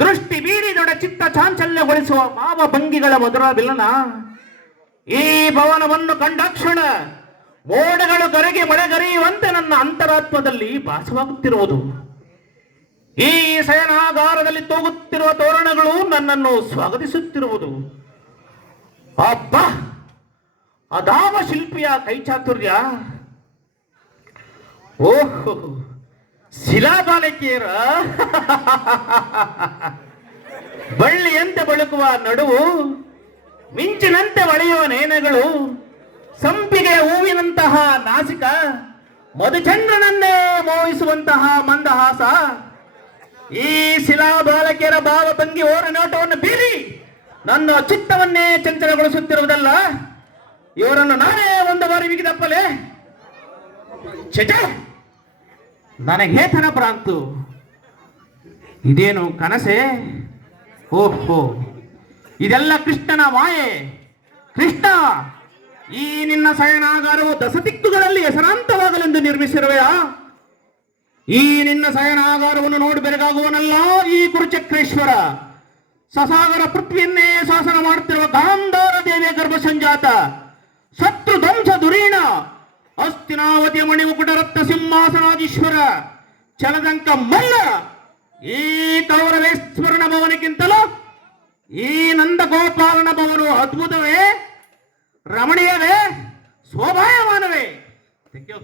ದೃಷ್ಟಿ ಬೀರಿದೊಡ ಚಿತ್ತ ಚಾಂಚಲ್ಯಗೊಳಿಸುವ ಭಾವ ಭಂಗಿಗಳ ಮಧುರ ವಿಲನ ಈ ಭವನವನ್ನು ಕಂಡಕ್ಷಣ ಮೋಡಗಳು ಕರಗಿ ಮಳೆಗರೆಯುವಂತೆ ನನ್ನ ಅಂತರಾತ್ಮದಲ್ಲಿ ಭಾಸವಾಗುತ್ತಿರುವುದು. ಈ ಶಯನಾಗಾರದಲ್ಲಿ ತೂಗುತ್ತಿರುವ ತೋರಣಗಳು ನನ್ನನ್ನು ಸ್ವಾಗತಿಸುತ್ತಿರುವುದು. ಅಬ್ಬ, ಅದಾವ ಶಿಲ್ಪಿಯ ಕೈಚಾತುರ್ಯ! ಓಹೋ, ಶಿಲಾಬಾಲಕಿಯರ ಬಳ್ಳಿಯಂತೆ ಬಳುಕುವ ನಡುವು, ಮಿಂಚಿನಂತೆ ಹೊಳೆಯುವ ನೇನೆಗಳು, ಸಂಪಿಗೆ ಹೂವಿನಂತಹ ನಾಸಿಕ, ಮಧುಚಂದ್ರನನ್ನೇ ಮೋಹಿಸುವಂತಹ ಮಂದಹಾಸ. ಈ ಶಿಲಾಬಾಲಕಿಯರ ಭಾವಭಂಗಿ ಓರ ನೋಟವನ್ನು ಬೀರಿ ನನ್ನ ಚಿತ್ತವನ್ನೇ ಚಂಚಲಗೊಳಿಸುತ್ತಿರುವುದಲ್ಲ. ಇವರನ್ನು ನಾನೇ ಒಂದು ಬಾರಿ ಬಿಗಿದಪ್ಪಲೆ. ಚಟ, ನನಗೇತನ ಭ್ರಾಂತು. ಇದೇನು ಕನಸೆ? ಓಹೋ, ಇದೆಲ್ಲ ಕೃಷ್ಣನ ಮಾಯೆ. ಕೃಷ್ಣ, ಈ ನಿನ್ನ ಶಯನಾಗಾರವು ದಶದಿಕ್ಕುಗಳಲ್ಲಿ ಹೆಸರಾಂತವಾಗಲೆಂದು ನಿರ್ಮಿಸಿರುವೆಯಾ? ಈ ನಿನ್ನ ಶಯನಾಗಾರವನ್ನು ನೋಡಿ ಬೆರಗಾಗುವನಲ್ಲ ಈ ಕುರುಚಕ್ರೇಶ್ವರ. ಸಸಾಗರ ಪೃಥ್ವಿಯನ್ನೇ ಶಾಸನ ಮಾಡುತ್ತಿರುವ ಗಾಂಧಾರ ದೇವಿಯ ಗರ್ಭ ಸಂಜಾತ, ಶತ್ರು ಧ್ವಂಸ ದುರೀಣ, ಅಸ್ತಿನಾವತಿಯ ಮಣಿಮುಕುಟ ರತ್ನ ಸಿಂಹಾಸನಾಧೀಶ್ವರ, ಚಲದಂಕ ಮಲ್ಲ. ಈ ಕೌರವೇಶ್ವರನ ಭವನಕ್ಕಿಂತಲೂ ಈ ನಂದಗೋಪಾಲನ ಭವನ ಅದ್ಭುತವೇ, ರಮಣೀಯವೇ, ಶೋಭಾಯಮಾನವೇ. Thank you.